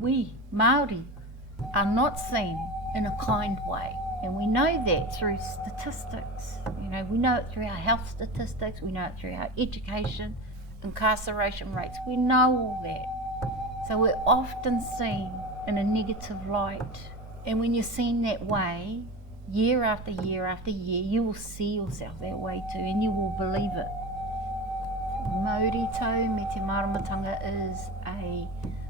we, Māori, are not seen in a kind way. And we know that through statistics. You know, we know it through our health statistics, we know it through our education, incarceration rates, we know all that. So we're often seen in a negative light. And when you're seen that way, year after year after year, you will see yourself that way too, and you will believe it. Mauri tau me te Māramatanga is a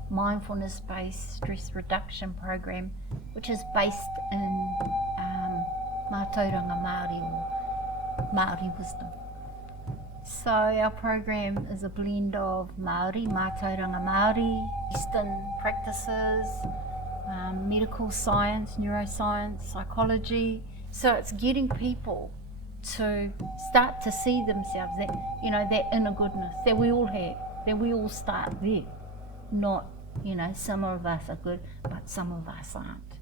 mindfulness-based stress reduction program which is based in Mātauranga Māori or Māori wisdom. So our program is a blend of Māori, Mātauranga Māori, Eastern practices, medical science, neuroscience, psychology. So it's getting people to start to see themselves, that, you know, that inner goodness that we all have, that we all start there. Not, you know, some of us are good, but some of us aren't.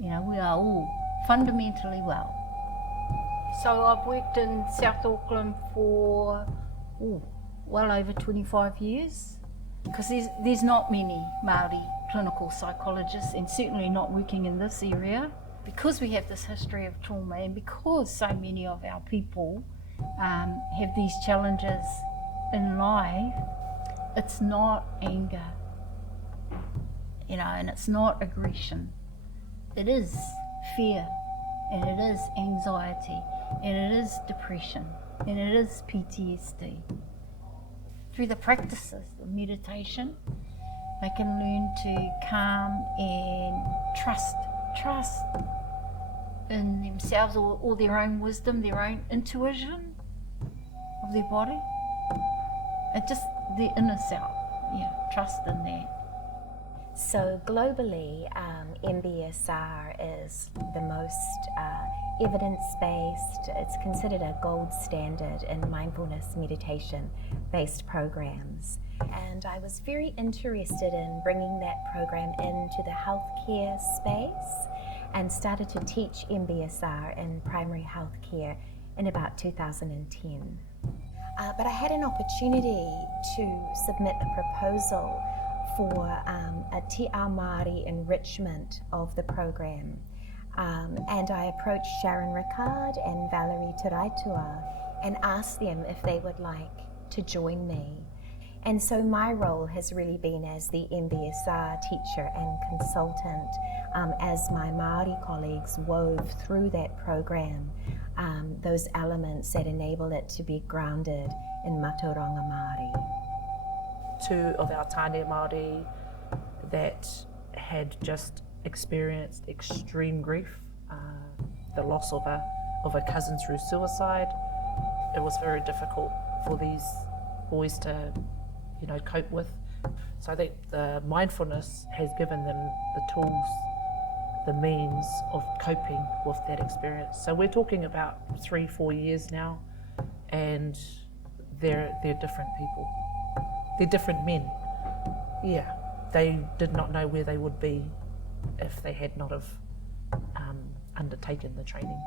You know, we are all fundamentally well. So I've worked in South Auckland for well over 25 years, because there's not many Māori clinical psychologists, and certainly not working in this area. Because we have this history of trauma, and because so many of our people have these challenges in life, it's not anger, you know, and it's not aggression. It is fear, and it is anxiety, and it is depression, and it is PTSD. Through the practices of meditation, they can learn to calm and trust in themselves, or their own wisdom, their own intuition of their body, and just their inner self. Yeah, trust in that. So globally, MBSR is the most evidence-based. It's considered a gold standard in mindfulness meditation-based programs. And I was very interested in bringing that program into the healthcare space, and started to teach MBSR in primary healthcare in about 2010. But I had an opportunity to submit a proposal for a Te Ao Māori enrichment of the program. And I approached Sharon Ricard and Valerie Turaitua and asked them if they would like to join me. And so my role has really been as the MBSR teacher and consultant, as my Māori colleagues wove through that program those elements that enable it to be grounded in Mātauranga Māori. Two of our tāne Māori that had just experienced extreme grief, the loss of a cousin through suicide. It was very difficult for these boys to, you know, cope with. So I think the mindfulness has given them the tools, the means of coping with that experience. So we're talking about 3-4 years now, and they're different people. They're different men. Yeah, they did not know where they would be if they had not have undertaken the training.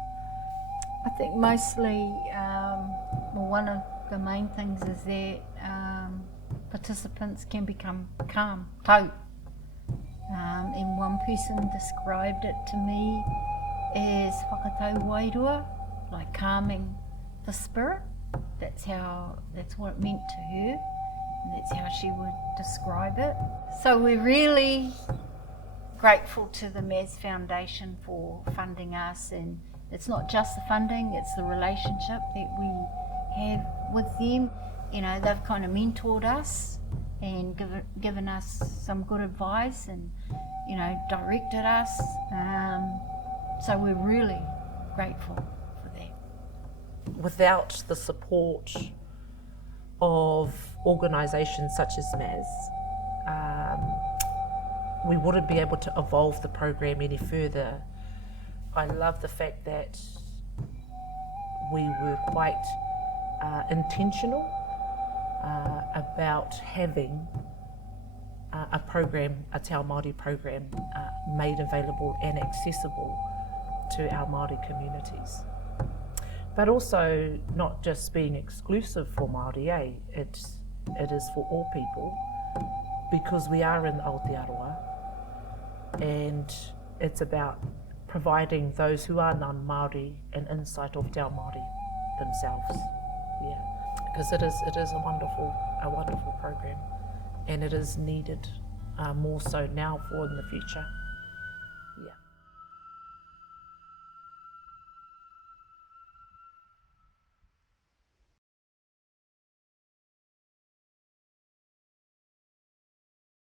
I think mostly, one of the main things is that participants can become calm, tau. And one person described it to me as whakatau wairua, like calming the spirit. That's what it meant to her, and that's how she would describe it. So we're really grateful to the Maz Foundation for funding us, and it's not just the funding, it's the relationship that we have with them. You know, they've kind of mentored us and given us some good advice, and, you know, directed us. So we're really grateful for that. Without the support of organisations such as Maz, we wouldn't be able to evolve the program any further. I love the fact that we were quite intentional about having a program, a Te Ao Māori program, made available and accessible to our Māori communities. But also not just being exclusive for Māori, it is for all people, because we are in Aotearoa, and it's about providing those who are non-Māori an insight of Te Ao Māori themselves. Yeah, because it is a wonderful program, and it is needed more so now for in the future.